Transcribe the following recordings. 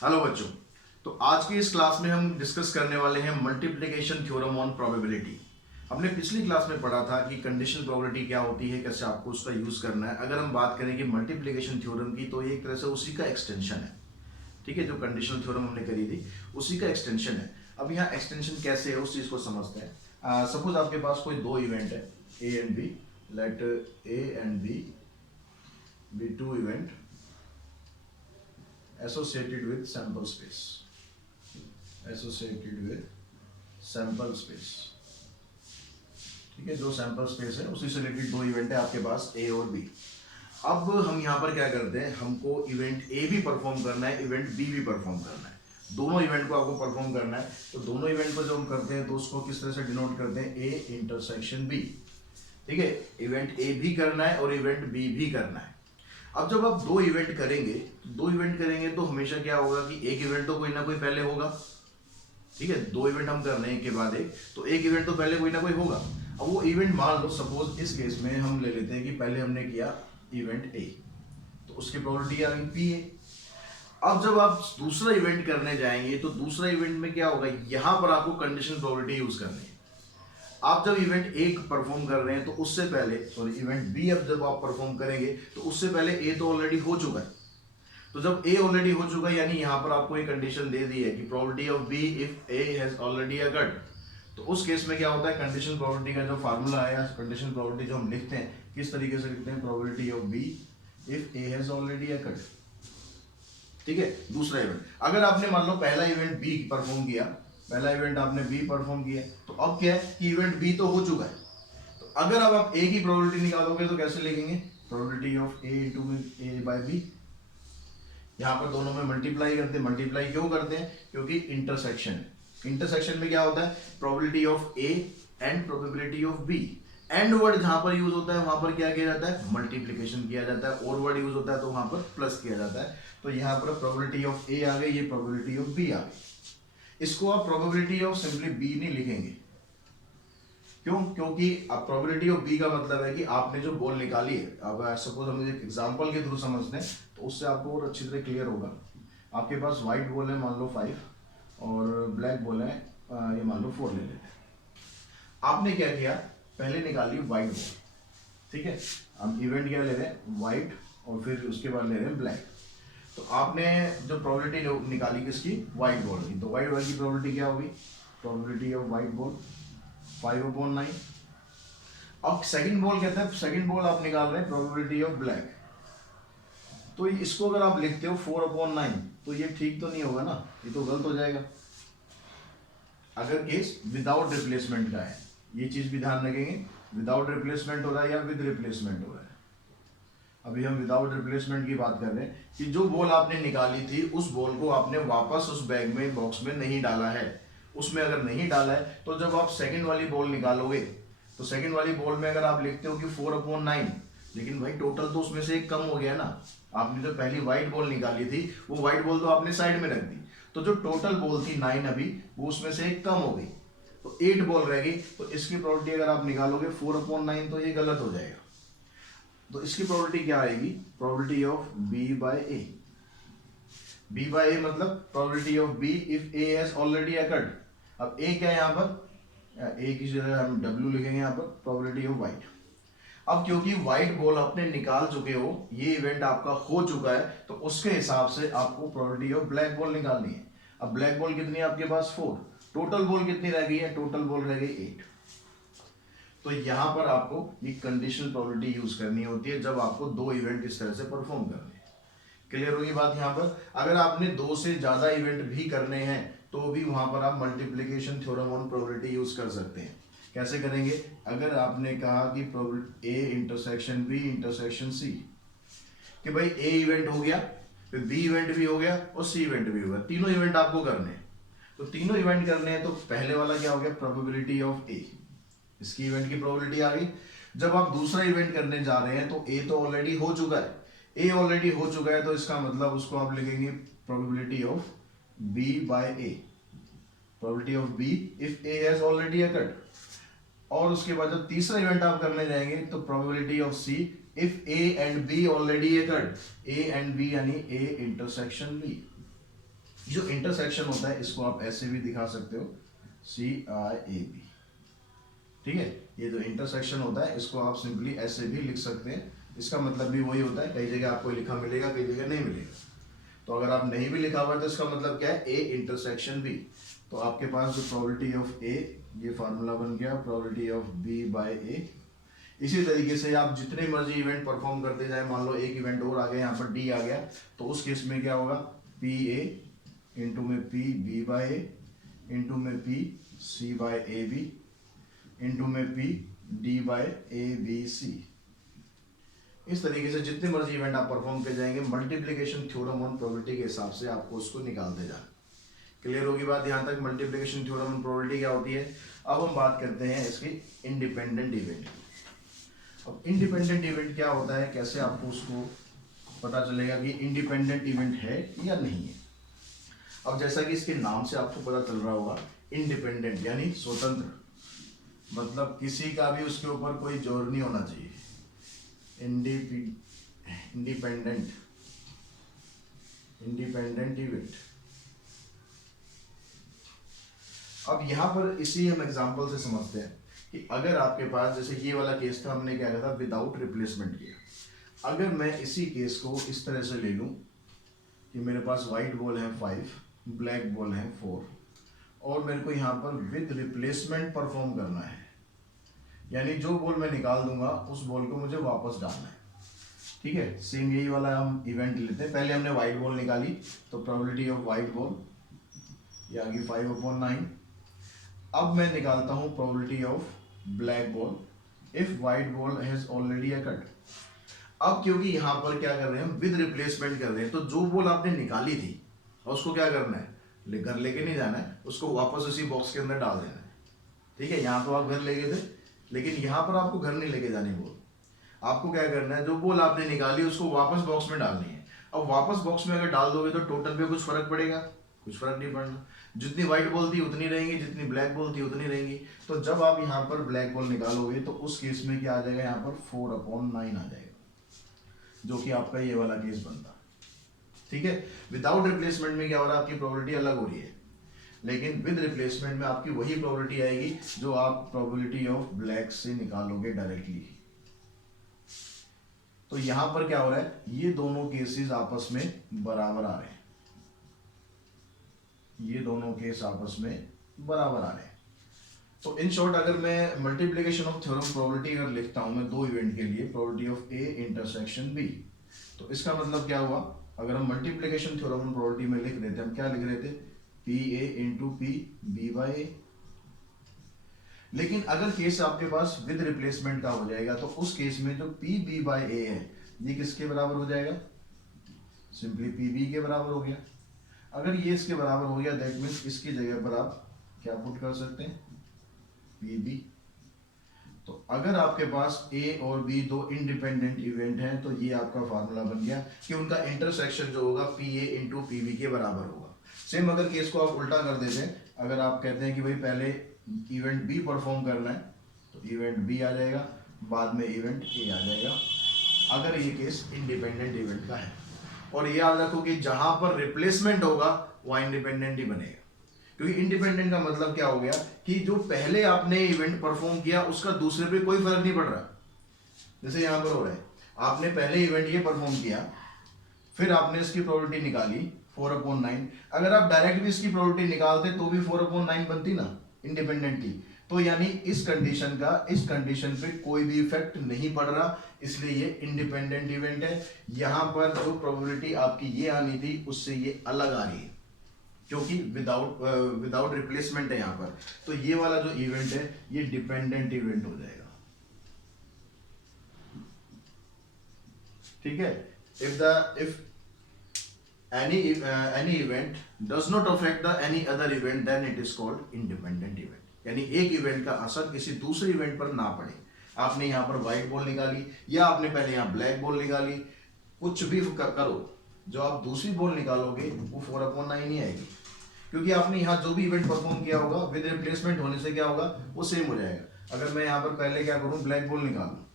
Hello बच्चों। तो आज की इस क्लास में हम डिस्कस करने वाले हैं मल्टीप्लिकेशन थ्योरम ऑन प्रोबेबिलिटी। हमने पिछली क्लास में पढ़ा था कि कंडीशनल प्रोबेबिलिटी क्या होती है, कैसे आपको उसका यूज करना है। अगर हम बात करें कि मल्टीप्लिकेशन थ्योरम की, तो ये एक तरह से उसी का एक्सटेंशन है। ठीक है, जो कंडीशनल थ्योरम हमने करी थी उसी का एक्सटेंशन है। अब यहाँ एक्सटेंशन कैसे है उस चीज को समझते हैं। सपोज आपके पास कोई दो इवेंट है, A and B. Let A and B two event associated with sample space, associated with sample space। ठीक है, जो सैंपल स्पेस है उसी से रिलेटेड दो इवेंट है आपके पास, ए और बी। अब हम यहाँ पर क्या करते हैं, हमको इवेंट ए भी परफॉर्म करना है, इवेंट बी भी परफॉर्म करना है। दोनों इवेंट को आपको परफॉर्म करना है। तो दोनों इवेंट को जब हम करते हैं तो उसको किस तरह से डिनोट करते हैं, ए इंटरसेक्शन बी। ठीक है, इवेंट ए भी करना है और इवेंट बी भी करना है। अब जब आप दो इवेंट करेंगे तो हमेशा क्या होगा कि एक इवेंट तो कोई ना कोई पहले होगा। ठीक है, दो इवेंट हम कर रहे हैं एक के बाद एक, तो एक इवेंट तो पहले कोई ना कोई होगा। अब वो इवेंट मान लो, सपोज इस केस में हम ले लेते हैं कि पहले हमने किया इवेंट ए, तो उसकी प्रोबेबिलिटी आ गई पी ए। अब जब आप दूसरा इवेंट करने जाएंगे तो दूसरा इवेंट में क्या होगा, यहां पर आपको कंडीशनल प्रोबेबिलिटी यूज करनी है। आप जब इवेंट ए परफॉर्म कर रहे हैं तो उससे पहले, सॉरी इवेंट बी अब जब आप परफॉर्म करेंगे तो उससे पहले ए तो ऑलरेडी हो चुका है। तो जब ए ऑलरेडी हो चुका है, यानी यहां पर आपको एक कंडीशन दे दी है कि probability of B if A has already occurred. तो उस केस में क्या होता है, कंडीशनल प्रोबेबिलिटी का जो फार्मूला है, कंडीशनल प्रोबेबिलिटी जो हम लिखते हैं, किस तरीके से लिखते हैं, probability of B if A has already occurred. ठीक है, दूसरा इवेंट अगर आपने मान लो पहला इवेंट बी परफॉर्म किया, पहला इवेंट आपने बी परफॉर्म किया, तो अब क्या है कि इवेंट बी तो हो चुका है। तो अगर अब आप ए की प्रोबेबिलिटी निकालोगे तो कैसे लिखेंगे, probability of A into A by B. यहां पर दोनों में मल्टीप्लाई करते हैं। मल्टीप्लाई क्यों करते हैं, क्योंकि इंटरसेक्शन, इंटरसेक्शन में क्या होता है, probability of A and probability of B. And word जहां पर यूज होता है वहां पर क्या किया जाता है, मल्टीप्लिकेशन किया जाता है। और वर्ड यूज होता है तो वहां पर प्लस किया जाता है। तो यहाँ पर प्रोबेबिलिटी ऑफ ए आ गई, ये प्रोबेबिलिटी ऑफ बी आ गई। इसको आप प्रोबेबिलिटी ऑफ सिंपली बी नहीं लिखेंगे। क्यों, क्योंकि अब प्रोबेबिलिटी ऑफ बी का मतलब है कि आपने जो बॉल निकाली है, अब सपोज हम एक एग्जांपल के थ्रू समझते हैं तो उससे आपको और अच्छी तरह क्लियर होगा। आपके पास व्हाइट बॉल है मान लो 5 और ब्लैक बॉल है ये मान लो 4 ले लेते हैं। आपने क्या किया, पहले निकाली व्हाइट बॉल। ठीक है, हम इवेंट क्या ले रहे हैं, व्हाइट, और फिर उसके बाद ले रहे हैं ब्लैक। तो आपने जो प्रोबेबिलिटी निकाली किसकी, व्हाइट बॉल की, तो व्हाइट बॉल की प्रोबेबिलिटी क्या होगी, प्रोबेबिलिटी ऑफ व्हाइट बॉल 5/9। अब सेकंड बॉल कहते हैं, सेकंड बॉल आप निकाल रहे हैं प्रोबेबिलिटी ऑफ ब्लैक। तो इसको अगर आप लिखते हो 4/9 तो ये ठीक तो नहीं होगा ना, ये तो गलत हो जाएगा। अगर केस विदाउट रिप्लेसमेंट का है, ये चीज भी ध्यान रखेंगे, विदाउट रिप्लेसमेंट हो रहा है या विद रिप्लेसमेंट हो रहा है। अभी हम विदाउट रिप्लेसमेंट की बात कर रहे हैं कि जो बॉल आपने निकाली थी उस बॉल को आपने वापस उस बैग में, बॉक्स में नहीं डाला है। उसमें अगर नहीं डाला है तो जब आप सेकंड वाली बॉल निकालोगे तो सेकंड वाली बॉल में अगर आप लिखते हो कि 4/9, लेकिन भाई टोटल तो उसमें से एक कम हो गया ना। आपने जो पहली व्हाइट बॉल निकाली थी वो व्हाइट बॉल तो आपने साइड में रख दी, तो जो टोटल बॉल थी 9 अभी, वो उसमें से एक कम हो गई, तो 8 बॉल रह गई। तो इसकी प्रोबेबिलिटी अगर आप निकालोगे 4/9 तो ये गलत हो जाएगा। तो इसकी प्रोबेबिलिटी क्या आएगी, probability of B by A. B by A मतलब probability of B if A has already occurred. अब ए क्या है यहाँ पर, ए की जगह हम डब्ल्यू लिखेंगे यहाँ पर, प्रोबेबिलिटी ऑफ व्हाइट। अब क्योंकि व्हाइट बॉल आपने निकाल चुके हो, ये इवेंट आपका हो चुका है, तो उसके हिसाब से आपको प्रोबेबिलिटी ऑफ ब्लैक बॉल निकालनी है। अब ब्लैक बॉल कितनी है आपके पास, 4। टोटल बॉल कितनी रह गई है, टोटल बॉल रह गई 8। तो यहां पर आपको ये कंडीशनल प्रोबेबिलिटी यूज करनी होती है जब आपको दो इवेंट इस तरह से परफॉर्म करने हैं। क्लियर होगी बात यहां पर। अगर आपने दो से ज्यादा इवेंट भी करने हैं तो भी वहां पर आप multiplication theorem on probability use कर सकते हैं। कैसे करेंगे, अगर आपने कहा कि A intersection B intersection C, कि भाई ए इवेंट हो गया, फिर बी इवेंट भी हो गया और सी इवेंट भी हो गया, तीनों इवेंट आपको करने हैं। तो तीनों इवेंट करने हैं तो पहले वाला क्या हो गया, प्रोबेबिलिटी ऑफ ए, इसकी इवेंट की प्रोबेबिलिटी आ गई। जब आप दूसरा इवेंट करने जा रहे हैं तो ए तो ऑलरेडी हो चुका है, ए ऑलरेडी हो चुका है तो इसका मतलब उसको आप लिखेंगे probability of B by A, probability of B if A has already occurred. और उसके बाद जब तीसरा इवेंट आप करने जाएंगे तो probability of C if A and B already occurred, A and B यानी ए इंटरसेक्शन बी। जो इंटरसेक्शन होता है इसको आप ऐसे भी दिखा सकते हो, CIAB, ठीक है। ये जो इंटरसेक्शन होता है इसको आप सिंपली ऐसे भी लिख सकते हैं। इसका मतलब भी वही होता है, कई जगह आपको लिखा मिलेगा, कई जगह नहीं मिलेगा। तो अगर आप नहीं भी लिखा हुआ है तो इसका मतलब क्या है, A इंटरसेक्शन B। तो आपके पास जो प्रोबेबिलिटी ऑफ A, ये फार्मूला बन गया, probability of B by A। इसी तरीके से आप जितने मर्जी इवेंट परफॉर्म करते जाए, मान लो एक इवेंट और आ गया, यहाँ पर D आ गया, तो उस केस में क्या होगा, PA इंटू में PB बाय A इंटू में PC बाय AB इंटू में PD बाय ABC। इस तरीके से जितने मर्जी इवेंट आप परफॉर्म कर जाएंगे, मल्टीप्लिकेशन थ्योरम ऑन प्रोबेबिलिटी के हिसाब से आपको उसको निकालते जाना। क्लियर होगी बात यहाँ तक, मल्टीप्लिकेशन थ्योरम ऑन प्रोबेबिलिटी क्या होती है। अब हम बात करते हैं इसकी इंडिपेंडेंट इवेंट। अब इंडिपेंडेंट इवेंट क्या होता है, कैसे आपको उसको पता चलेगा कि इंडिपेंडेंट इवेंट है या नहीं है। अब जैसा कि इसके नाम से आपको पता चल रहा होगा, इंडिपेंडेंट यानी स्वतंत्र, मतलब किसी का भी उसके ऊपर कोई जोर नहीं होना चाहिए। Independent event. अब यहां पर इसी हम एग्जांपल से समझते हैं कि अगर आपके पास, जैसे ये वाला केस था, हमने क्या किया था, विदाउट रिप्लेसमेंट किया। अगर मैं इसी केस को इस तरह से ले लूं कि मेरे पास व्हाइट बॉल है 5, ब्लैक बॉल है 4, और मेरे को यहाँ पर विद रिप्लेसमेंट परफॉर्म करना है, यानी जो बॉल मैं निकाल दूंगा उस बॉल को मुझे वापस डालना है, ठीक है। सेम यही वाला हम इवेंट लेते हैं। पहले हमने व्हाइट बॉल निकाली, तो प्रोबेबिलिटी ऑफ व्हाइट बॉल ये आ गई 5/9। अब मैं निकालता हूँ probability of black ball if white ball has already occurred. अब क्योंकि यहाँ पर क्या कर रहे हैं हम, विद रिप्लेसमेंट कर रहे हैं, तो जो बॉल आपने निकाली थी उसको क्या करना है, घर लेके नहीं जाना है, उसको वापस उसी बॉक्स के अंदर डाल देना है, ठीक है। यहाँ तो आप घर ले गए थे, लेकिन यहाँ पर आपको घर नहीं लेके जानी बॉल। आपको क्या करना है, जो बॉल आपने निकाली उसको वापस बॉक्स में डालनी है। अब वापस बॉक्स में अगर डाल दोगे तो टोटल पे कुछ फर्क पड़ेगा, कुछ फर्क नहीं पड़ना। जितनी व्हाइट बॉल थी उतनी रहेंगी, जितनी ब्लैक बॉल थी उतनी रहेंगी। तो जब आप यहाँ पर ब्लैक बॉल निकालोगे तो उस केस में क्या आ जाएगा, यहाँ पर 4/9 आ जाएगा, जो कि आपका ये वाला केस बनता, ठीक है। विदाउट रिप्लेसमेंट में क्या हो रहा है, आपकी प्रोबेबिलिटी अलग हो रही है, लेकिन विद रिप्लेसमेंट में आपकी वही प्रोबेबिलिटी आएगी जो आप प्रोबेबिलिटी ऑफ ब्लैक से निकालोगे डायरेक्टली। तो यहां पर क्या हो रहा है, ये दोनों केसेस आपस में बराबर आ रहे हैं, ये दोनों केस आपस में बराबर आ रहे हैं। तो इन शॉर्ट अगर मैं मल्टीप्लिकेशन ऑफ थ्योरम प्रोबेबिलिटी अगर लिखता हूं मैं दो इवेंट के लिए, probability of A intersection B, तो इसका मतलब क्या हुआ, अगर हम मल्टीप्लिकेशन थ्योरम प्रोबेबिलिटी में लिख देते, हम क्या लिख रहे थे, P A into P B by A. लेकिन अगर केस आपके पास विद रिप्लेसमेंट का हो जाएगा तो उस केस में जो पी बी बाई ए है ये किसके बराबर हो जाएगा, सिंपली पी बी के बराबर हो गया। अगर ये इसके बराबर हो गया दैट मीन्स इसकी जगह पर आप क्या पुट कर सकते हैं, पी बी। तो अगर आपके पास ए और बी दो इंडिपेंडेंट इवेंट हैं तो ये आपका फार्मूला बन गया कि उनका इंटरसेक्शन जो होगा P A into P B के बराबर होगा। सेम अगर केस को आप उल्टा कर देते हैं, अगर आप कहते हैं कि भाई पहले इवेंट बी परफॉर्म करना है तो इवेंट बी आ जाएगा, बाद में इवेंट ए आ जाएगा, अगर ये केस इंडिपेंडेंट इवेंट का है। और ये याद रखो कि जहां पर रिप्लेसमेंट होगा वहां इंडिपेंडेंट ही बनेगा, क्योंकि इंडिपेंडेंट का मतलब क्या हो गया कि जो पहले आपने इवेंट परफॉर्म किया उसका दूसरे पे कोई फर्क नहीं पड़ रहा। जैसे यहां पर हो रहा है, आपने पहले इवेंट ये परफॉर्म किया, फिर आपने इसकी प्रोबेबिलिटी निकाली 4/9, अगर आप डायरेक्ट भी इसकी प्रोबेबिलिटी निकालते तो भी 4/9 बनती ना इंडिपेंडेंटली। तो यानी इस कंडीशन का इस कंडीशन पे कोई भी इफेक्ट नहीं पड़ रहा, इसलिए ये इंडिपेंडेंट इवेंट है। यहां पर जो प्रोबेबिलिटी आपकी ये आनी थी उससे ये अलग आ रही है, क्योंकि विदाउट रिप्लेसमेंट है यहाँ पर। तो ये वाला जो इवेंट है ये डिपेंडेंट इवेंट हो जाएगा, ठीक है। If any event does not affect the any other event then it is called independent event। यानी एक इवेंट का असर किसी दूसरे इवेंट पर ना पड़े। आपने यहाँ पर व्हाइट बॉल निकाली या आपने पहले यहाँ ब्लैक बॉल निकाली, कुछ भी करो, जो आप दूसरी बॉल निकालोगे वो 4/9 ही आएगी, क्योंकि आपने यहाँ जो भी इवेंट परफॉर्म किया होगा विद रिप्लेसमेंट होने से क्या होगा वो सेम हो जाएगा। अगर मैं यहाँ पर पहले क्या करूँ, ब्लैक बॉल निकालूँ,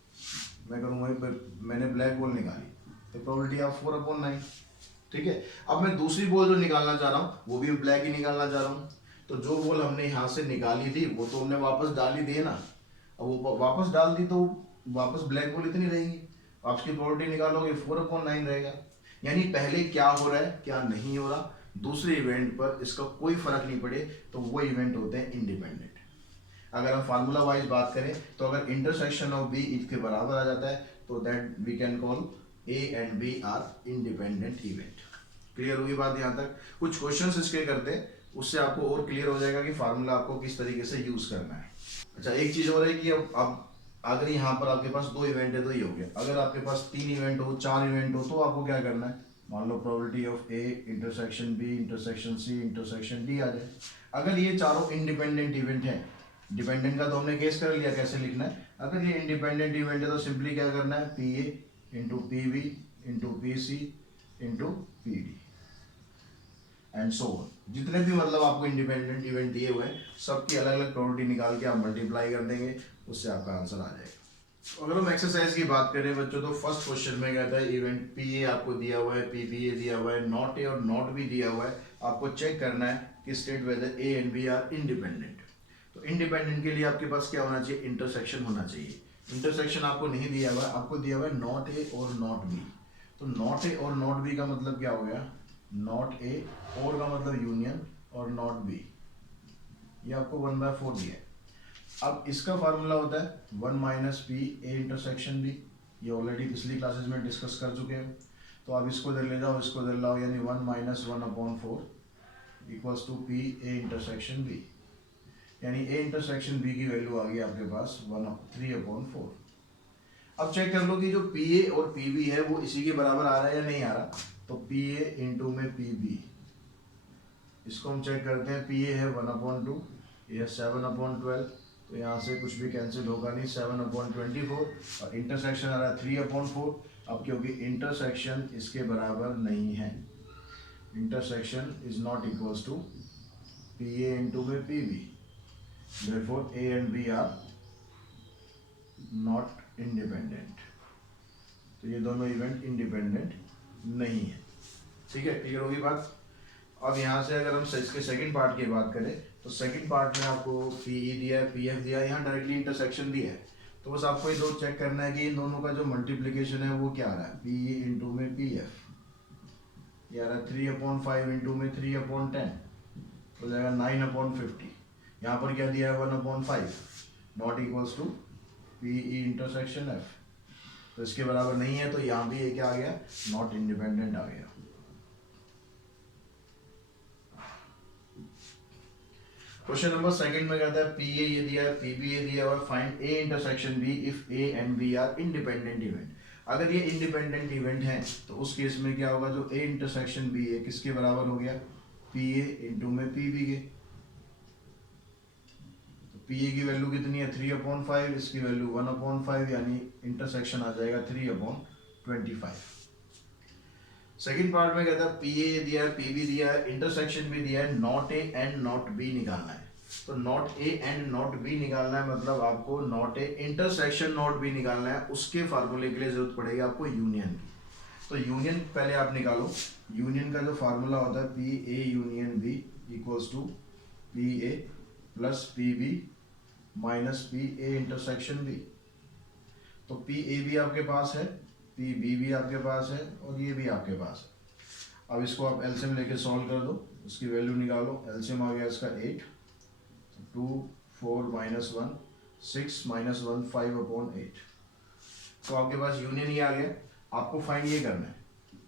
मैं करूँगा मैंने ब्लैक बॉल निकाली तो प्रोबेबिलिटी ऑफ 4/9, ठीक है। अब मैं दूसरी बॉल जो निकालना चाह रहा हूँ वो भी ब्लैक ही निकालना चाह रहा हूँ। तो जो बॉल हमने यहाँ से निकाली थी वो तो हमने वापस डाल ही दी है ना। अब वो वापस डाल दी तो वापस ब्लैक बॉल इतनी रहेंगी। आप इसकी प्रोबेबिलिटी निकालोगे 4/9 रहेगा। यानी पहले क्या हो रहा है क्या नहीं हो रहा, दूसरे इवेंट पर इसका कोई फर्क नहीं पड़े, तो वो इवेंट होते हैं इंडिपेंडेंट। अगर हम फार्मूला वाइज बात करें तो अगर इंटरसेक्शन ऑफ बी इसके बराबर आ जाता है तो that we can call A and B are independent event. Clear होगी बात यहाँ तक? कुछ क्वेश्चंस इसके करते हैं, उससे आपको और क्लियर हो जाएगा कि फार्मूला आपको किस तरीके से यूज करना है। अच्छा, एक चीज और है कि अब अगर यहाँ पर आपके पास 2 इवेंट है तो ये हो गया। अगर आपके पास 3 इवेंट हो 4 इवेंट हो तो आपको क्या करना है, मान लो probability of A intersection B intersection C intersection D आ जाए। अगर ये चारों इंडिपेंडेंट इवेंट हैं, डिपेंडेंट का तो हमने केस कर लिया कैसे लिखना है। अगर ये इंडिपेंडेंट इवेंट है तो सिंपली क्या करना है, P A into P B into P C into P D and so on. जितने भी मतलब आपको इंडिपेंडेंट इवेंट दिए हुए हैं सबकी अलग अलग प्रोबेबिलिटी निकाल के आप मल्टीप्लाई कर देंगे, उससे आपका आंसर आ जाएगा। तो अगर हम एक्सरसाइज की बात करें बच्चों तो फर्स्ट क्वेश्चन में कहता है इवेंट पी ए आपको दिया हुआ है, पी बी ए दिया हुआ है, नॉट ए और नॉट बी दिया हुआ है। आपको चेक करना है कि state whether A and B are independent. तो इंडिपेंडेंट के लिए आपके पास क्या होना चाहिए, इंटरसेक्शन होना चाहिए। इंटरसेक्शन आपको नहीं दिया हुआ है, आपको दिया हुआ है नॉट ए और नॉट बी। तो नॉट ए और नॉट बी का मतलब क्या हो गया, नॉट ए और का मतलब यूनियन और नॉट बी, ये आपको 1/4 दिया है। अब इसका फार्मूला होता है 1 minus P A intersection B, ये ऑलरेडी पिछली क्लासेस में डिस्कस कर चुके हैं। तो आप इसको इधर ले जाओ, इसको इधर लाओ, यानी 1 minus 1/4 equals to P A intersection B. यानी ए इंटरसेक्शन बी की वैल्यू आ गई आपके पास 3/4। अब चेक कर लो कि जो पी ए और पी बी है वो इसी के बराबर आ रहा है या नहीं आ रहा। तो पी ए इंटू में पी बी, इसको हम चेक करते हैं। पी ए है 1/2, ये है 7/12, तो यहाँ से कुछ भी कैंसिल होगा नहीं, 7/24 और इंटरसेक्शन आ रहा है 3/4। अब क्योंकि इंटरसेक्शन इसके बराबर नहीं है, intersection is not equals to P A into में P B, therefore A and B are not independent। तो ये दोनों इवेंट इंडिपेंडेंट नहीं है। ठीक है, क्लियर होगी बात? अब यहाँ से अगर हम इसके सेकंड पार्ट की बात करें तो सेकंड पार्ट में आपको पी ई दिया है, पी एफ दिया है, यहाँ डायरेक्टली इंटरसेक्शन दिया है। तो बस आपको ये दो चेक करना है कि इन दोनों का जो मल्टीप्लीकेशन है वो क्या आ रहा है, पी ई इंटू में पी एफ, ये आ रहा है 3/5 इंटू में 3/10, हो जाएगा 9/50। यहाँ पर क्या दिया है 1/5, not equals to P E intersection F, तो इसके बराबर नहीं है। तो यहाँ भी ये क्या आ गया, नॉट इंडिपेंडेंट आ गया। क्वेश्चन नंबर सेकंड में कहता है पी ए ये दिया है, पी बी ए दिया हुआ है, find A intersection B if A and B are independent event. अगर ये इंडिपेंडेंट इवेंट है तो उस केस में क्या होगा, जो ए इंटरसेक्शन बी है किसके बराबर हो गया, पी ए इंटू में पी बी के। पी ए की वैल्यू कितनी है 3/5, इसकी वैल्यू 1/5, यानी इंटरसेक्शन आ जाएगा 3/25। सेकंड पार्ट में कहता है पी ए दिया है, पी बी दिया है, इंटरसेक्शन भी दिया है, not A and not B निकालना है। तो not A and not B निकालना है मतलब आपको not A intersection not be निकालना है। उसके फार्मूले के लिए जरूरत पड़ेगी आपको यूनियन की। तो यूनियन पहले आप निकालो। यूनियन का जो फार्मूला होता है P A union B equals to P A plus P B minus P A intersection B. तो पी ए भी आपके पास है, पी बी भी आपके पास है और ये भी आपके पास है। अब इसको आप एलसीएम लेके सॉल्व कर दो, इसकी वैल्यू निकालो। एलसीएम आ गया इसका 8, 2 4 -1 6 -1 5/8। तो आपके पास यूनियन ही आ गया। आपको फाइंड ये करना है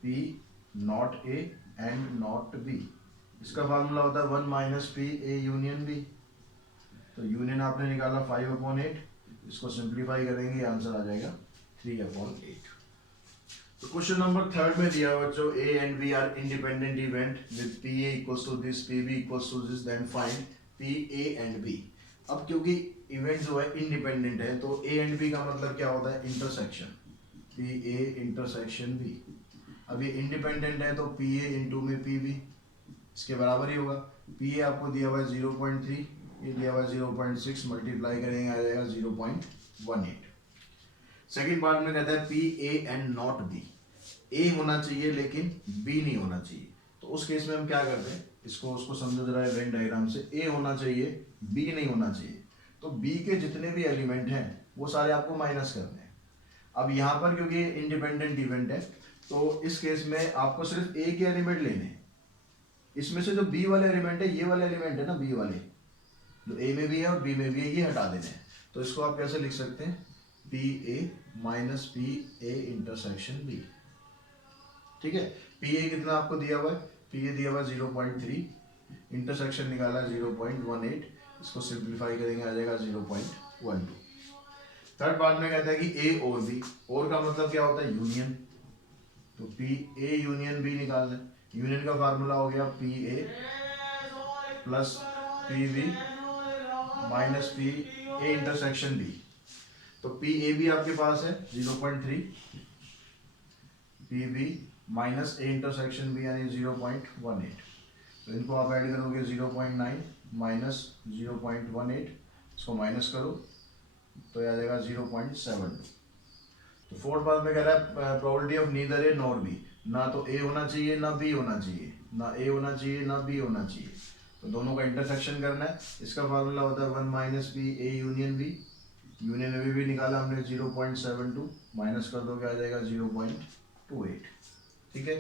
P not A and not B. इसका फार्मूला होता है 1 minus P A union B. तो यूनियन आपने निकाला 5/8, इसको सिंप्लीफाई करेंगे आंसर आ जाएगा 3/8। तो क्वेश्चन नंबर थर्ड में दिया हुआ बच्चों A and B are independent event with P A equals to this, P B equals to this, then find P A and B. अब क्योंकि इवेंट जो है इंडिपेंडेंट है तो ए एंड बी का मतलब क्या होता है, intersection, P A intersection B. अब ये इंडिपेंडेंट है तो पी ए इंटू में पी बी इसके बराबर ही होगा। पी ए आपको दिया हुआ है 0.3, ये दिया हुआ है 0.6, मल्टीप्लाई करेंगे आ जाएगा 0.18। सेकेंड पार्ट में कहता है P A and not B. A होना चाहिए लेकिन बी नहीं होना चाहिए। तो उस केस में हम क्या करते हैं, इसको उसको समझो जरा वेन डायग्राम से। ए होना चाहिए, बी नहीं होना चाहिए। तो बी के जितने भी एलिमेंट हैं वो सारे आपको माइनस करने हैं। अब यहाँ पर क्योंकि इंडिपेंडेंट इवेंट है तो इस केस में आपको सिर्फ ए के एलिमेंट लेने हैं। इसमें से जो बी वाले एलिमेंट है, ये वाले एलिमेंट है ना बी वाले, जो ए में भी है और बी में भी है, ये हटा देने हैं। तो इसको आप कैसे लिख सकते हैं, P A minus P A intersection B. ठीक है, पी ए कितना आपको दिया हुआ है, पी ए दिया हुआ है 0.3, इंटरसेक्शन निकाला है 0.18, इसको सिंप्लीफाई करेंगे आ जाएगा 0.12। थर्ड पार्ट में कहता है कि ए और बी, और का मतलब क्या होता है, यूनियन। तो पी ए यूनियन बी निकालना है। यूनियन का फार्मूला हो गया P A plus P B minus P A intersection B. तो पी ए बी आपके पास है 0.3, P B minus A intersection B यानी 0.18। तो इनको आप ऐड करोगे 0.9 माइनस 0.18, इसको माइनस करो तो आ जाएगा 0.72। तो फोर्थ पार्ट में कह रहा है probability of neither A nor be, ना तो ए होना चाहिए ना बी होना चाहिए, ना ए होना चाहिए ना बी होना चाहिए। तो दोनों का इंटरसेक्शन करना है। इसका फार्मूला होता है 1 minus B A union B. Union में भी निकाला हमने 0.72, माइनस कर दो क्या आ जाएगा 0.28। ठीक है।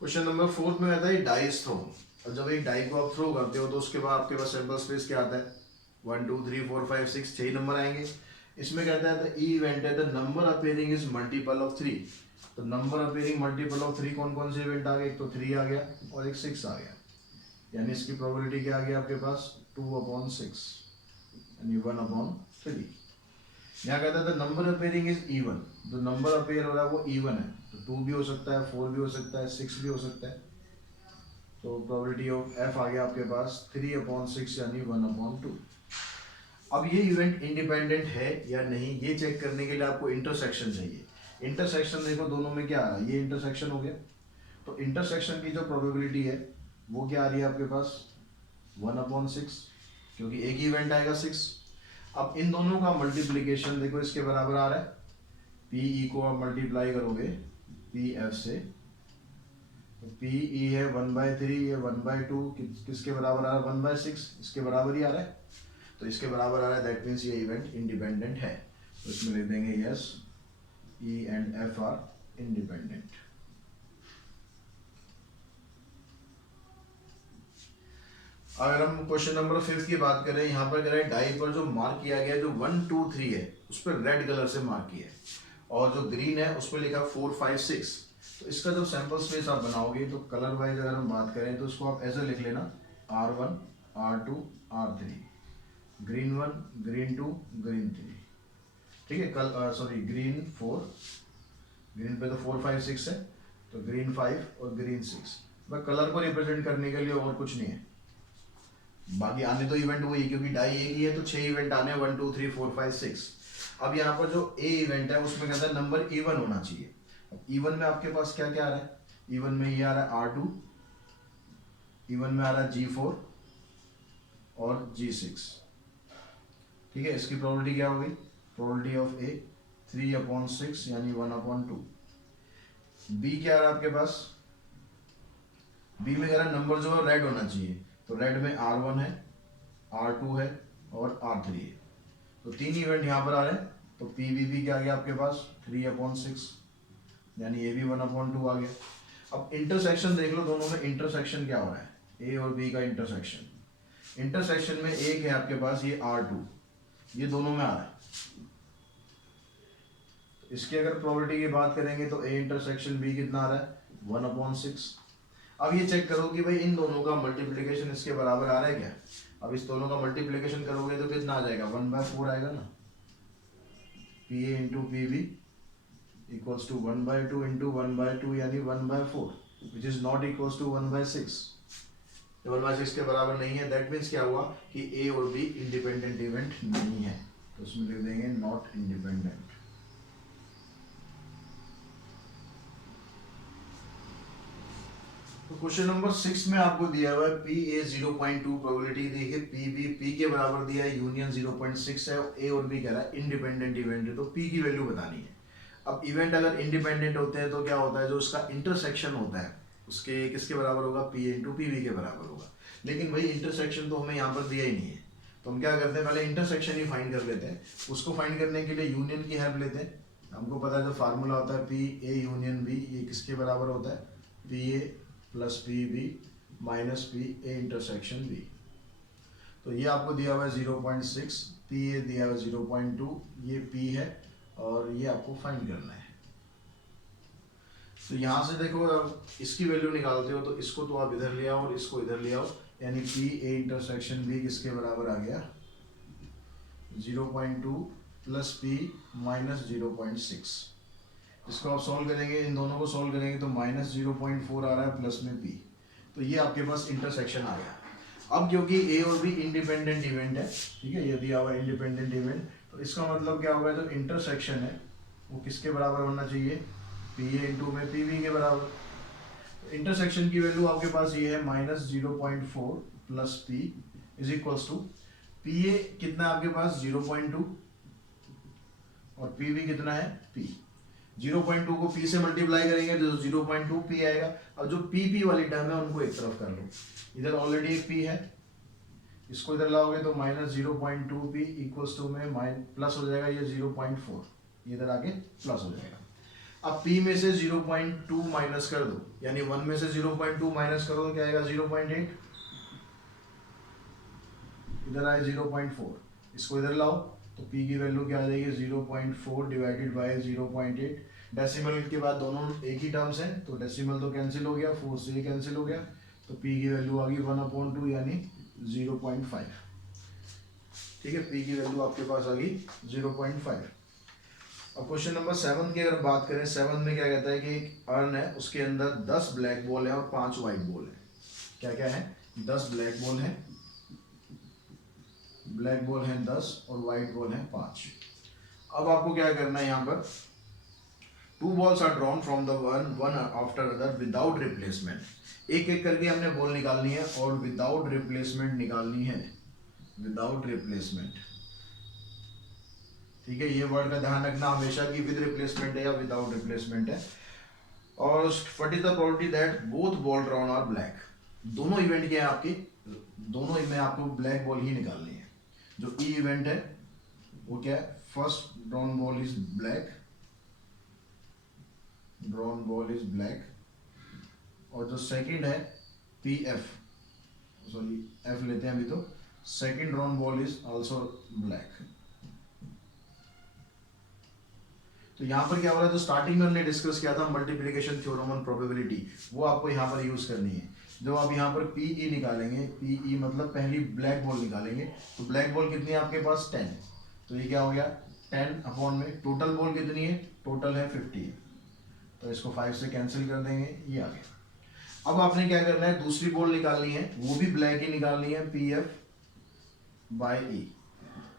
क्वेश्चन नंबर 4 में आता है डाई इज थ्रोन। और जब एक डाई को आप थ्रो करते हो तो उसके बाद आपके पास सैंपल स्पेस क्या आता है, 1 2 3 4 5 6 6 नंबर आएंगे। इसमें कहता है ई इवेंट है the number appearing is multiple of 3। तो नंबर अपीयरिंग मल्टीपल ऑफ 3 कौन कौन से इवेंट आ गए, एक तो 3 आ गया और एक 6 आ गया, यानी इसकी प्रोबेबिलिटी क्या आ गया आपके पास 2/6 यानी 1/3। यहाँ कहता है the number appearing is even, जो नंबर अपीयर हो रहा है वो इवन है। तो 2 भी हो सकता है, 4 भी हो सकता है, 6 भी हो सकता है। तो प्रोबेबिलिटी ऑफ एफ आ गया आपके पास 3/6 यानी 1/2। अब ये इवेंट इंडिपेंडेंट है या नहीं ये चेक करने के लिए आपको इंटरसेक्शन चाहिए। इंटरसेक्शन देखो दोनों में क्या आ रहा है, ये इंटरसेक्शन हो गया। तो इंटरसेक्शन की जो प्रोबेबिलिटी है वो क्या आ रही है आपके पास 1/6, क्योंकि एक ही इवेंट आएगा 6। अब इन दोनों का मल्टीप्लीकेशन देखो इसके बराबर आ रहा है, पी ई को आप मल्टीप्लाई करोगे पी एफ से, तो पी ई है 1/3, ये 1/2, किसके बराबर आ रहा है 1/6, इसके बराबर ही आ रहा है। तो इसके बराबर आ रहा है, दैट मीन्स ये इवेंट इंडिपेंडेंट है। तो इसमें लिख देंगे yes E and F R independent. अगर हम क्वेश्चन नंबर 5 की बात करें, यहाँ पर कह रहे हैं डाई पर जो मार्क किया गया जो 1 2 3 है उस पर रेड कलर से मार्क किया है, और जो ग्रीन है उस पर लिखा 4 5 6। तो इसका जो सैंपल स्पेस आप बनाओगे तो कलर वाइज अगर हम बात करें तो इसको आप ऐसे लिख लेना R1 R2 R3, green 1 green 2 green 3। ठीक है, सॉरी ग्रीन 4, ग्रीन पे तो 4 5 6 है, तो ग्रीन 5 और ग्रीन 6। बस कलर को रिप्रेजेंट करने के लिए और कुछ नहीं है। बाकी आने तो इवेंट वही, क्योंकि डाई एक ही है तो 6 इवेंट आने 1 2 3 4 5 6। अब यहाँ पर जो ए इवेंट है उसमें कहता है नंबर इवन होना चाहिए। अब इवन में आपके पास क्या क्या आ रहा है, इवन में ये आ रहा है R2, इवन में आ रहा है G4 और G6। ठीक है, इसकी प्रोबेबिलिटी क्या होगी, प्रोबेबिलिटी ऑफ ए 3/6 यानी 1/2। बी क्या आ रहा है आपके पास, बी में कह रहा है नंबर जो है रेड होना चाहिए, तो रेड में R1 है, R2 है और R3 है। तो 3 इवेंट यहाँ पर आ रहे हैं, तो पी बी भी क्या आ गया आपके पास 3/6 यानी ये भी 1/2 आ गया। अब इंटरसेक्शन देख लो, दोनों में इंटरसेक्शन क्या हो रहा है, ए और बी का इंटरसेक्शन। इंटरसेक्शन में एक है आपके पास ये R2, ये दोनों में आ रहा है। इसकी अगर प्रोबेबिलिटी की बात करेंगे तो ए इंटरसेक्शन बी कितना आ रहा है 1/6। अब ये चेक करो कि भाई इन दोनों का मल्टीप्लिकेशन इसके बराबर आ रहा है क्या। अब इस दोनों का मल्टीप्लिकेशन करोगे तो कितना आ जाएगा 1/4 आएगा ना, P A into P B equals to 1/2 into 1/2 यानी 1/4 which is not equals to 1/6। 1/6 के बराबर नहीं है, दैट मीन्स क्या हुआ कि ए और बी इंडिपेंडेंट इवेंट नहीं है। तो उसमें लिख देंगे नॉट इंडिपेंडेंट। तो क्वेश्चन नंबर 6 में आपको दिया हुआ है पी ए 0.2 प्रोबेबिलिटी देखिए, पी बी पी के बराबर दिया है, यूनियन 0.6 है, ए और बी कह रहा है इंडिपेंडेंट इवेंट है, तो पी की वैल्यू बतानी है। अब इवेंट अगर इंडिपेंडेंट होते हैं तो क्या होता है, जो उसका इंटरसेक्शन होता है उसके किसके बराबर होगा, पी इंटू पी वी के बराबर होगा। लेकिन भाई इंटरसेक्शन तो हमें यहाँ पर दिया ही नहीं है, तो हम क्या करते हैं पहले इंटरसेक्शन ही फाइंड कर लेते हैं। उसको फाइंड करने के लिए यूनियन की हेल्प लेते हैं। हमको पता है जो फार्मूला होता है पी ए यूनियन बी, ये किसके बराबर होता है, P A plus P B minus P A intersection B. तो ये आपको दिया हुआ है 0.6, पी ए दिया हुआ है 0.2, ये पी है और ये आपको फाइंड करना है। तो यहाँ से देखो इसकी वैल्यू निकालते हो तो इसको तो आप इधर ले आओ और इसको इधर ले आओ, यानी पी ए इंटरसेक्शन बी किसके बराबर आ गया, 0.2 प्लस पी माइनस 0.6। इसको आप सॉल्व करेंगे, इन दोनों को सॉल्व करेंगे तो माइनस 0.4 आ रहा है प्लस में पी, तो ये आपके पास इंटरसेक्शन आ गया। अब क्योंकि ए और बी इंडिपेंडेंट इवेंट है, ठीक है, ये दिया हुआ इंडिपेंडेंट इवेंट, तो इसका मतलब क्या होगा, जो इंटरसेक्शन है वो किसके बराबर होना चाहिए, पी ए इंटू में पी वी के बराबर। इंटरसेक्शन की वैल्यू आपके पास ये है minus 0.4 plus P is equals to, P A कितना है आपके पास 0.2 और पी वी कितना है पी। 0.2 को p से मल्टीप्लाई करेंगे तो 0.2 p आएगा। अब जो p वाली टर्म है उनको एक तरफ कर लो, इधर ऑलरेडी एक p है, इसको इधर लाओगे तो माइनस 0.2 p इक्वल्स टू में प्लस हो जाएगा ये 0.4, इधर आके प्लस हो जाएगा। अब p में से 0.2 माइनस कर दो, यानी 1 में से 0.2 माइनस करो तो क्या आएगा 0.8, इधर आए 0.4, इसको इधर लाओ तो p की वैल्यू क्या आ जाएगी 0.4 डिवाइडेड बाय 0.8। डेसिमल के बाद दोनों एक ही टर्म्स हैं तो डेसिमल तो कैंसिल हो गया, 4 से ये कैंसिल हो गया, तो p की वैल्यू आ गई 1/2 यानी 0.5। ठीक है, p की वैल्यू आपके पास आ गई 0.5। अब क्वेश्चन नंबर 7 की अगर बात करें, 7 में क्या कहता है कि एक अर्न है, उसके अंदर 10 ब्लैक बॉल है और 5 व्हाइट बॉल है। क्या क्या है, 10 ब्लैक बॉल है, ब्लैक बॉल है 10 और व्हाइट बॉल है 5। अब आपको क्या करना है, यहाँ पर 2 balls are drawn from the one after other without replacement। एक एक करके हमने बॉल निकालनी है और विदाउट रिप्लेसमेंट निकालनी है, विदाउट रिप्लेसमेंट। ठीक है, ये वर्ड का ध्यान रखना हमेशा कि विद रिप्लेसमेंट है या विदाउट रिप्लेसमेंट है। और what is the probability that both ball drawn are black. दोनों इवेंट क्या है आपकी, दोनों में आपको ब्लैक बॉल ही निकालनी है। जो ई इवेंट है वो क्या है, first drawn ball is black, drawn ball is black, और जो सेकंड है पी एफ, सॉरी एफ लेते हैं अभी, तो second drawn ball is also black. तो यहाँ पर क्या हो रहा है, जो स्टार्टिंग में हमने डिस्कस किया था मल्टीप्लिकेशन थ्योरम ऑन प्रोबेबिलिटी, वो आपको यहाँ पर यूज करनी है। जब आप यहाँ पर पीई निकालेंगे, पीई मतलब पहली ब्लैक बॉल निकालेंगे, तो ब्लैक बॉल कितनी है आपके पास 10, तो ये क्या हो गया 10 अपॉन में टोटल बॉल कितनी है, टोटल है 50, तो इसको 5 से कैंसिल कर देंगे, ये आ गया। अब आपने क्या करना है, दूसरी बॉल निकालनी है, वो भी ब्लैक ही निकालनी है, पी एफ बाई ई,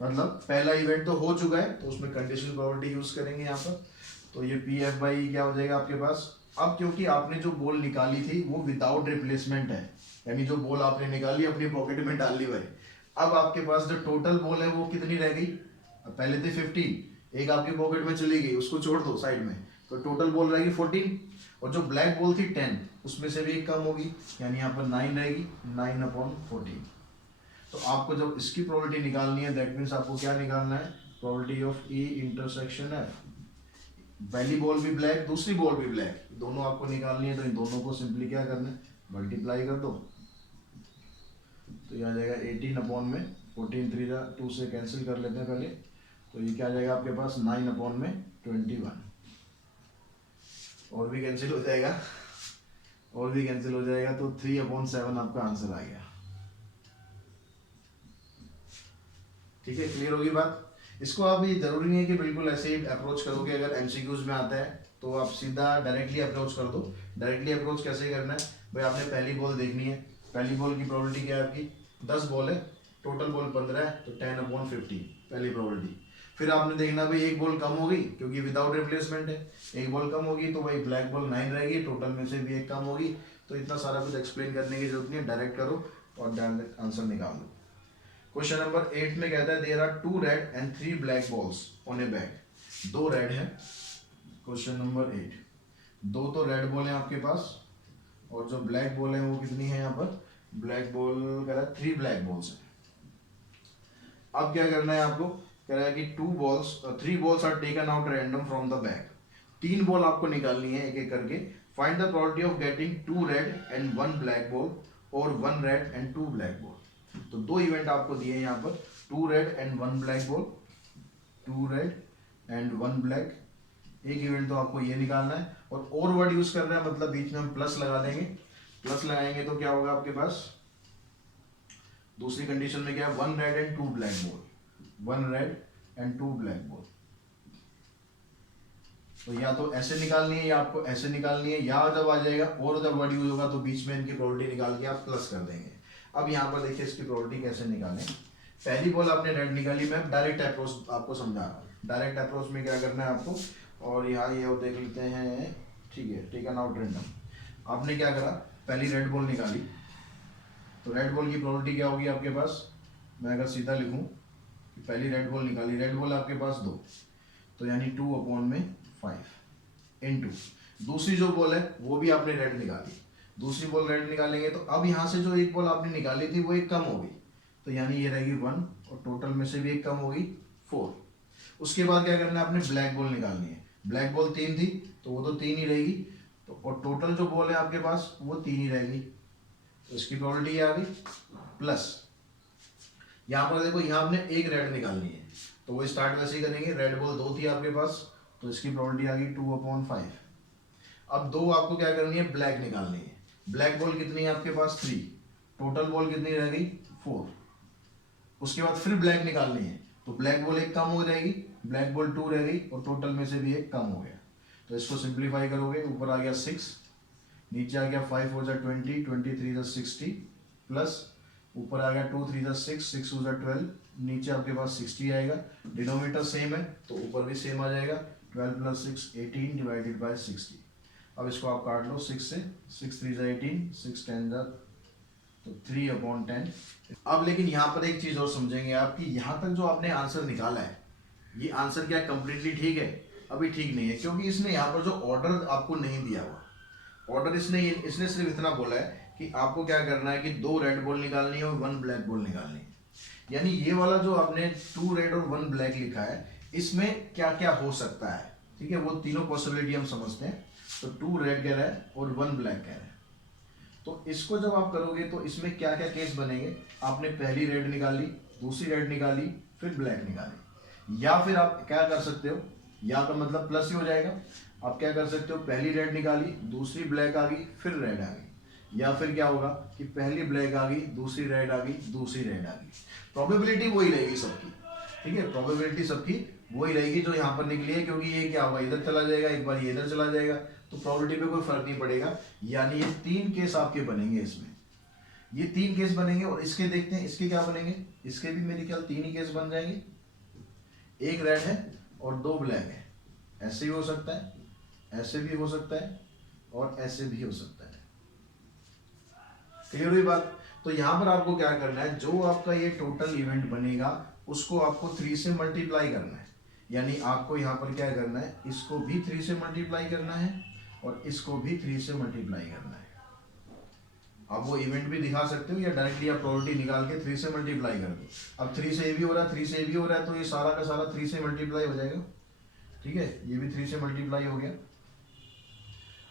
मतलब पहला इवेंट तो हो चुका है तो उसमें कंडीशनल प्रोबेबिलिटी यूज करेंगे यहाँ पर, तो ये पी एफ बाई क्या हो जाएगा आपके पास। अब क्योंकि आपने जो बॉल निकाली थी वो विदाउट रिप्लेसमेंट है, यानी जो बॉल आपने निकाली अपनी पॉकेट में डाल ली भाई, अब आपके पास जो टोटल बॉल है वो कितनी रह गई, पहले थी 15, एक आपकी पॉकेट में चली गई, उसको छोड़ दो साइड में, तो टोटल बॉल रहेगी 14, और जो ब्लैक बॉल थी 10, उसमें से भी एक कम होगी, यानी यहाँ पर 9 रहेगी, 9/14। तो आपको जब इसकी प्रोबेबिलिटी निकालनी है, दैट मीन्स आपको क्या निकालना है, probability of E intersection F. पहली बॉल भी ब्लैक, दूसरी बॉल भी ब्लैक, दोनों आपको निकालनी है, तो इन दोनों को सिंपली क्या करना है, मल्टीप्लाई कर दो, तो ये आ जाएगा 18/14, 3 2 से कैंसिल कर लेते हैं पहले, तो ये क्या आ जाएगा आपके पास 9/21, और भी कैंसिल हो जाएगा, और भी कैंसिल हो जाएगा, तो 3/7 आपका आंसर आ गया। ठीक है, क्लियर होगी बात। इसको आप ये जरूरी नहीं है कि बिल्कुल ऐसे ही अप्रोच करोगे, अगर एमसीक्यूज में आता है तो आप सीधा डायरेक्टली अप्रोच कर दो। डायरेक्टली अप्रोच कैसे करना है भाई, आपने पहली बॉल देखनी है, पहली बॉल की प्रोबेबिलिटी क्या है आपकी, 10 बॉल है, टोटल बॉल 15 है, तो 10/15 पहली प्रोबेबिलिटी। फिर आपने देखना भाई एक बॉल कम होगी क्योंकि विदाउट रिप्लेसमेंट है, एक बॉल कम होगी तो भाई ब्लैक बॉल 9 रहेगी, टोटल में से भी एक कम होगी, तो इतना सारा कुछ एक्सप्लेन करने की जरूरत नहीं है, डायरेक्ट करो और डायरेक्ट आंसर निकाल लो। क्वेश्चन नंबर 8 में कहता है there are 2 red and 3 black balls on a bag. 2 red है, क्वेश्चन नंबर 8, दो तो रेड बॉल है आपके पास और जो ब्लैक बॉल है वो कितनी है यहाँ पर, ब्लैक बॉल कह रहा है 3 ब्लैक बॉल्स है। अब क्या करना है आपको, कह रहा है कि 3 balls are taken out random from the bag. 3 ball आपको निकालनी है एक एक करके। Find the probability of getting 2 red and 1 black ball और 1 रेड एंड 2 ब्लैक बॉल। तो 2 इवेंट आपको दिए हैं यहाँ पर, 2 red and 1 black ball, 2 red and 1 black. एक इवेंट तो आपको ये निकालना है और वर्ड यूज कर रहे हैं मतलब बीच में हम प्लस लगा देंगे। प्लस लगाएंगे तो क्या होगा आपके पास, दूसरी कंडीशन में क्या है, 1 red and 2 black ball, 1 red and 2 black ball. तो या तो ऐसे निकालनी है या आपको ऐसे निकालनी है, या जब आ जाएगा और जब वर्ड यूज होगा तो बीच में इनकी प्रोबेबिलिटी निकाल के आप प्लस कर देंगे। अब यहाँ पर देखिए इसकी प्रोबेबिलिटी कैसे निकालें। पहली बॉल आपने रेड निकाली, मैं डायरेक्ट अप्रोच आपको समझा रहा हूँ। डायरेक्ट अप्रोच में क्या करना है आपको, और यहाँ ये देख लेते हैं, ठीक है, टेकन आउट रैंडम। आपने क्या करा, पहली रेड बॉल निकाली, तो रेड बॉल की प्रोबेबिलिटी क्या होगी आपके पास, मैं अगर सीधा लिखूं कि पहली रेड बॉल निकाली, रेड बॉल आपके पास 2, तो यानी 2/5 इनटू दूसरी जो बॉल है वो भी आपने रेड निकाली, दूसरी बॉल रेड निकालेंगे तो अब यहाँ से जो एक बॉल आपने निकाली थी वो एक कम हो गई, तो यानी ये रहेगी 1 और टोटल में से भी एक कम होगी 4। उसके बाद क्या करना है, आपने ब्लैक बॉल निकालनी है। ब्लैक बॉल 3 थी तो वो तो 3 ही रहेगी, तो और टोटल जो बॉल है आपके पास वो 3 ही रहेगी, तो इसकी प्रोबेबिलिटी आ गई। प्लस यहाँ पर देखो, यहाँ आपने एक रेड निकालनी है तो वो स्टार्ट वैसे ही करेंगे, रेड बॉल 2 थी आपके पास तो इसकी प्रोबेबिलिटी आ गई 2/5। अब 2 आपको क्या करनी है, ब्लैक निकालनी है। ब्लैक बॉल कितनी है आपके पास 3, टोटल बॉल कितनी रह गई 4। उसके बाद फिर ब्लैक निकालनी है तो ब्लैक बॉल एक कम हो जाएगी, ब्लैक बॉल 2 रह गई और टोटल में से भी एक कम हो गया। तो इसको सिंप्लीफाई करोगे, ऊपर आ गया 6, नीचे आ गया 5 हो जाए 20, 23 जा 60, प्लस ऊपर आ गया 2 3 जा 6, 6 हो जाए 12, नीचे आपके पास 60 आएगा। डिनोमिनेटर सेम है तो ऊपर भी सेम आ जाएगा, 12 + 6 18 डिवाइडेड बाय 60। अब इसको आप काट लो 6 से, 6 3 जा 18, 6 10 जा तो 3/10। अब लेकिन यहाँ पर एक चीज और समझेंगे आप कि यहाँ तक जो आपने आंसर निकाला है, ये आंसर क्या कंप्लीटली ठीक है, अभी ठीक नहीं है, क्योंकि इसने यहाँ पर जो ऑर्डर आपको नहीं दिया हुआ, ऑर्डर इसने सिर्फ इतना बोला है कि आपको क्या करना है कि 2 रेड बॉल निकालनी है और 1 ब्लैक बॉल निकालनी है। यानी ये वाला जो आपने 2 रेड और 1 ब्लैक लिखा है, इसमें क्या क्या हो सकता है, ठीक है, वो तीनों पॉसिबिलिटी हम समझते हैं। तो 2 रेड कह रहा है और 1 ब्लैक कह रहा है, तो इसको जब आप करोगे तो इसमें क्या क्या केस बनेंगे, आपने पहली रेड निकाली, दूसरी रेड निकाली, फिर ब्लैक निकाली, या फिर आप क्या कर सकते हो, या का मतलब प्लस ही हो जाएगा, आप क्या कर सकते हो, पहली रेड निकाली, दूसरी ब्लैक आ गई, फिर रेड आ गई, या फिर क्या होगा कि पहली ब्लैक आ गई, दूसरी रेड आ गई, दूसरी रेड आ गई। प्रोबेबिलिटी वही रहेगी सबकी, ठीक है, प्रोबेबिलिटी सबकी वही रहेगी जो यहाँ पर निकली है, क्योंकि ये क्या होगा, इधर चला जाएगा, एक बार ये इधर चला जाएगा, तो प्रोबेबिलिटी पे कोई फर्क नहीं पड़ेगा। यानी ये 3 केस आपके बनेंगे, इसमें ये 3 केस बनेंगे। और इसके देखते हैं इसके क्या बनेंगे, इसके भी मेरे ख्याल 3 ही केस बन जाएंगे, एक रेड है और 2 ब्लैक है, ऐसे भी हो सकता है, ऐसे भी हो सकता है और ऐसे भी हो सकता है। क्लियर हुई बात। तो यहां पर आपको क्या करना है, जो आपका ये टोटल इवेंट बनेगा उसको आपको 3 से मल्टीप्लाई करना है। यानी आपको यहाँ पर क्या करना है, इसको भी 3 से मल्टीप्लाई करना है और इसको भी 3 से मल्टीप्लाई करना है। आप वो इवेंट भी दिखा सकते हो या डायरेक्टली आप प्रोबेबिलिटी निकाल के 3 से मल्टीप्लाई कर दो। अब 3 से ये भी हो रहा है, 3 से ये भी हो रहा है, तो ये सारा का सारा 3 से मल्टीप्लाई हो जाएगा, ठीक है, ये भी 3 से मल्टीप्लाई हो गया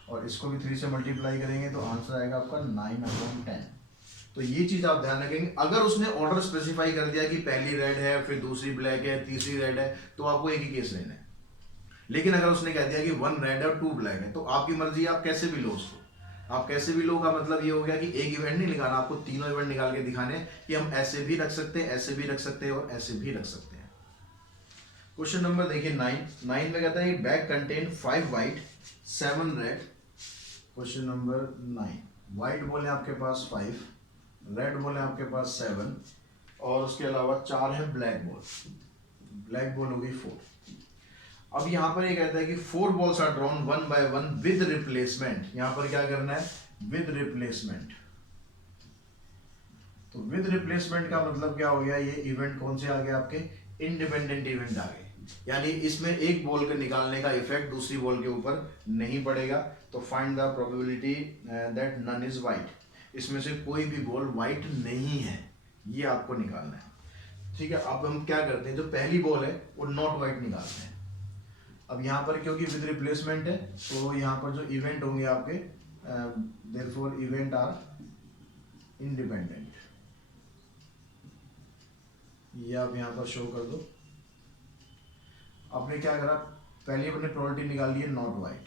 और इसको भी 3 से मल्टीप्लाई करेंगे तो आंसर आएगा आपका 9/10। तो ये चीज आप ध्यान रखेंगे। अगर उसने ऑर्डर स्पेसिफाई कर दिया कि पहली रेड है, फिर दूसरी ब्लैक है, तीसरी रेड है, तो आपको एक ही केस लेना है। लेकिन अगर उसने कह दिया कि 1 रेड है और 2 ब्लैक है, तो आपकी मर्जी, आप कैसे भी लो उसको, आप कैसे भी लो का मतलब ये हो गया कि एक इवेंट नहीं निकालना, आपको तीनों इवेंट निकाल के दिखाने कि हम ऐसे भी रख सकते हैं, ऐसे भी रख सकते हैं और ऐसे भी रख सकते हैं। क्वेश्चन नंबर देखिए 9 में कहता है bag contain 5 white 7 red. Question number 9, white बोले आपके पास 5, रेड बोले आपके पास 7 और उसके अलावा 4 है ब्लैक बॉल, ब्लैक बॉल हो गई 4। अब यहां पर ये कहता है कि 4 balls are drawn 1 by 1 with replacement. यहां पर क्या करना है, विद रिप्लेसमेंट। तो विद रिप्लेसमेंट का मतलब क्या हो गया, ये इवेंट कौन से आ गए आपके, इंडिपेंडेंट इवेंट आ गए। यानी इसमें एक बॉल के निकालने का इफेक्ट दूसरी बॉल के ऊपर नहीं पड़ेगा। तो find the probability that none is white, इसमें से कोई भी बॉल वाइट नहीं है, ये आपको निकालना है। ठीक है, अब हम क्या करते हैं, जो पहली बॉल है वो नॉट वाइट निकालते हैं। अब यहाँ पर क्योंकि विद रिप्लेसमेंट है तो यहाँ पर जो इवेंट होंगे आपके, देयरफॉर इवेंट आर इंडिपेंडेंट, ये आप यहाँ पर शो कर दो। आपने क्या करा, पहले अपने प्रोबेबिलिटी निकाल ली है नॉट वाइट।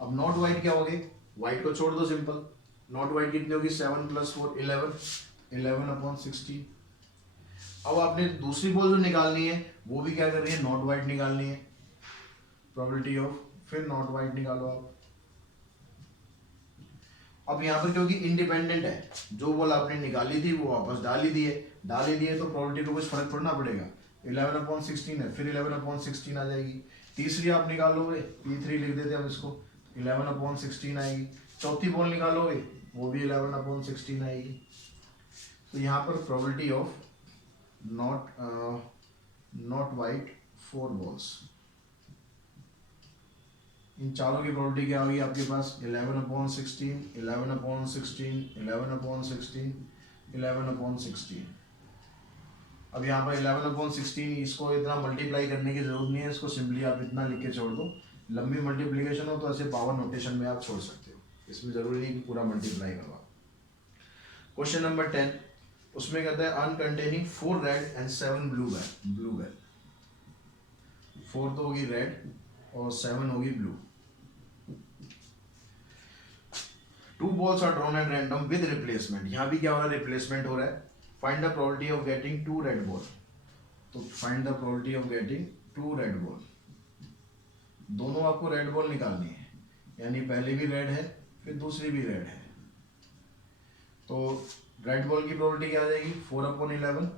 अब नॉट वाइट क्या होगी, वाइट को छोड़ दो सिंपल, नॉट वाइट कितनी होगी 7 + 4 11, 11/16। अब आपने दूसरी बॉल जो निकालनी है वो भी क्या कर रही है, नॉट वाइट निकालनी है, प्रोबेबिलिटी ऑफ, फिर नॉट वाइट निकालो आप। अब यहाँ पर क्योंकि इंडिपेंडेंट है, जो बॉल आपने निकाली थी वो वापस डाल ही दिए तो प्रोबेबिलिटी को कुछ फर्क पड़ना पड़ेगा, 11/16 है, फिर 11/16 आ जाएगी। तीसरी आप निकालोगे, P3 लिख देते हम इसको, 11/16 आएगी। चौथी बॉल निकालोगे वो भी 11/16 आएगी। तो यहाँ पर probability of not white 4 balls, इन चारों की प्रोबेबिलिटी क्या होगी आपके पास, 11/16, 11/16, 11/16, 11/16। अब यहाँ पर 11/16, इसको इतना मल्टीप्लाई करने की जरूरत नहीं है, इसको सिंपली आप इतना लिख के छोड़ दो। लंबी मल्टीप्लिकेशन हो तो ऐसे पावर नोटेशन में आप छोड़ सकते हो, इसमें जरूरी नहीं कि पूरा मल्टीप्लाई करवा। क्वेश्चन नंबर 10, उसमें कहता है अनकंटेनिंग 4 रेड एंड 7 ब्लू बेल। 4 तो होगी रेड और 7 होगी blue. 2 balls are drawn at random with replacement, यहाँ भी क्या हो रहा है, रिप्लेसमेंट हो रहा है। Find the probability of getting 2 red ball, तो find the probability of getting 2 red ball. दोनों आपको रेड बॉल निकालनी है, यानी पहली भी रेड है फिर दूसरी भी रेड है। तो रेड बॉल की प्रोबेबिलिटी क्या आ जाएगी, 4/11।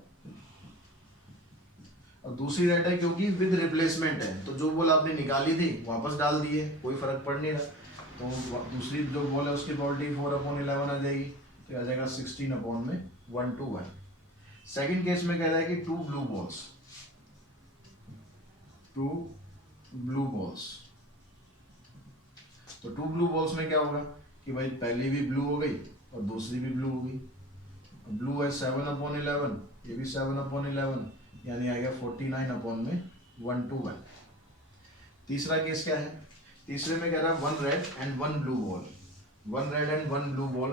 और दूसरी रेड है क्योंकि विद रिप्लेसमेंट है, तो जो बॉल आपने निकाली थी वापस डाल दी है, कोई फर्क पड़ नहीं रहा, तो दूसरी जो बॉल है उसकी प्रोबेबिलिटी 4/11 आ जाएगी, तो आ जाएगा 16/1/1। सेकंड केस में कह रहा है कि 2 ब्लू बॉल्स। तो 2 ब्लू बॉल्स में क्या होगा कि भाई पहली भी ब्लू हो गई और दूसरी भी ब्लू हो गई। ब्लू है 7/11, ये भी 7/11, यानी आएगा 49/1। तीसरा केस क्या है, तीसरे में कह रहा है 1 red and 1 blue ball. 1 red and 1 blue ball,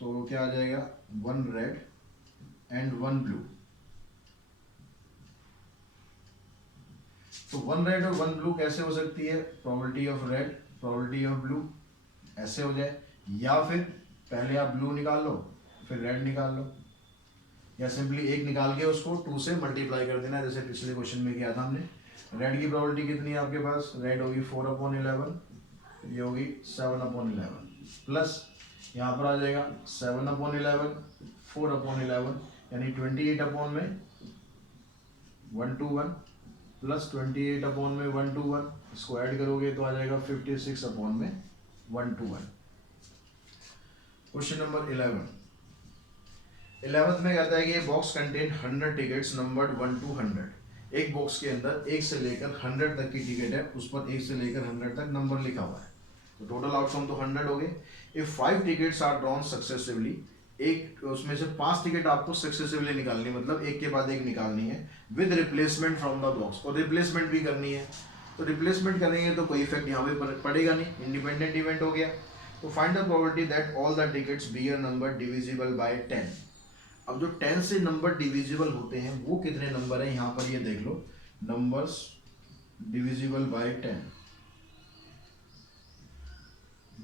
तो क्या आ जाएगा, 1 रेड एंड 1 ब्लू। तो 1 रेड और 1 ब्लू कैसे हो सकती है, probability of red, probability of blue, ऐसे हो जाए, या फिर पहले आप ब्लू निकाल लो फिर रेड निकाल लो, या सिंपली एक निकाल के उसको 2 से मल्टीप्लाई कर देना, जैसे पिछले क्वेश्चन में किया था हमने। रेड की प्रोबेबिलिटी कितनी है आपके पास, रेड होगी 4/11, ये होगी 7/11, प्लस यहाँ पर आ जाएगा 7/11, 4/11, यानी 28/1/1 प्लस 28/1/1, इसको ऐड करोगे तो आ जाएगा 56/1/1। क्वेश्चन नंबर 11th में कहता है कि box contain 100 tickets numbered 1 to 100। एक बॉक्स के अंदर 1 से लेकर 100 तक की टिकट है, उस पर 1 से लेकर 100 तक नंबर लिखा हुआ है, तो टोटल आउटकम तो 100 हो गए। If 5 tickets are drawn successively, एक उसमें से 5 टिकट आपको सक्सेसिवली निकालनी, मतलब एक के बाद एक निकालनी है, with replacement from the box, और रिप्लेसमेंट भी करनी है। तो रिप्लेसमेंट करेंगे तो कोई इफेक्ट यहाँ पे पड़ेगा नहीं, इंडिपेंडेंट इवेंट हो गया। तो find the probability that all the tickets be are number divisible by 10। अब जो 10 से नंबर डिविजिबल होते हैं वो कितने नंबर है, यहाँ पर ये देख लो, numbers divisible by 10,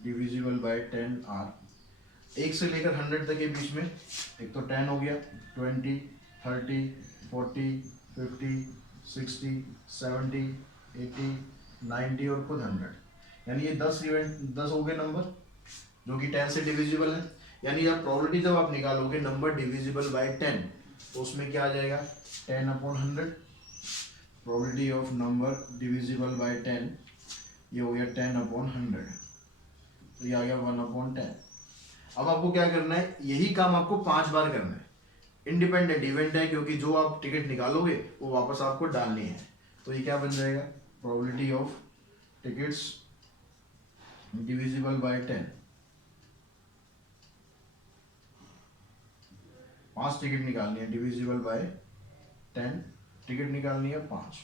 divisible by 10 are, 1 से लेकर 100 तक के बीच में, एक तो 10 हो गया, 20, 30, 40, 50, 60, 70, 80, 90 और खुद 100, यानी ये 10 हो गए नंबर जो कि 10 से डिविजिबल है। यानी अब प्रोबेबिलिटी जब आप निकालोगे नंबर डिविजिबल बाय 10, तो उसमें क्या आ जाएगा, 10/100, probability of number divisible by 10, ये हो गया 10/100, तो ये आ गया 1/10। अब आपको क्या करना है, यही काम आपको 5 बार करना है। इंडिपेंडेंट इवेंट है क्योंकि जो आप टिकट निकालोगे वो वापस आपको डालनी है। तो ये क्या बन जाएगा, probability of tickets divisible by 10। 5 ticket निकालनी है, डिविजिबल बाय 10, टिकट निकालनी है 5।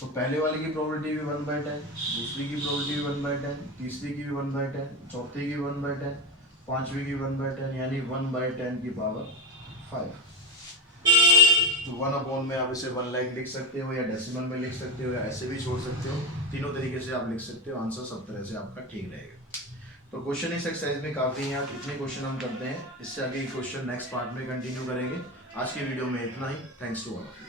तो पहले वाले की प्रोबेबिलिटी भी 1/10, दूसरी की प्रोबेबिलिटी भी 1/10, तीसरी की भी 1/10, चौथी की 1/10, पांचवी की 1/10, यानी 1/10 की पावर 5। तो 1 में आप इसे 1 लाख लिख सकते हो, या डेसिमल में लिख सकते हो, या ऐसे भी छोड़ सकते हो। तीनों तरीके से आप लिख सकते हो, आंसर सब तरह से आपका ठीक रहेगा। तो क्वेश्चन इस एक्सरसाइज में काफ़ी हैं, आप इतने क्वेश्चन हम करते हैं। इससे आगे क्वेश्चन नेक्स्ट पार्ट में कंटिन्यू करेंगे। आज की वीडियो में इतना ही। Thanks to all of you.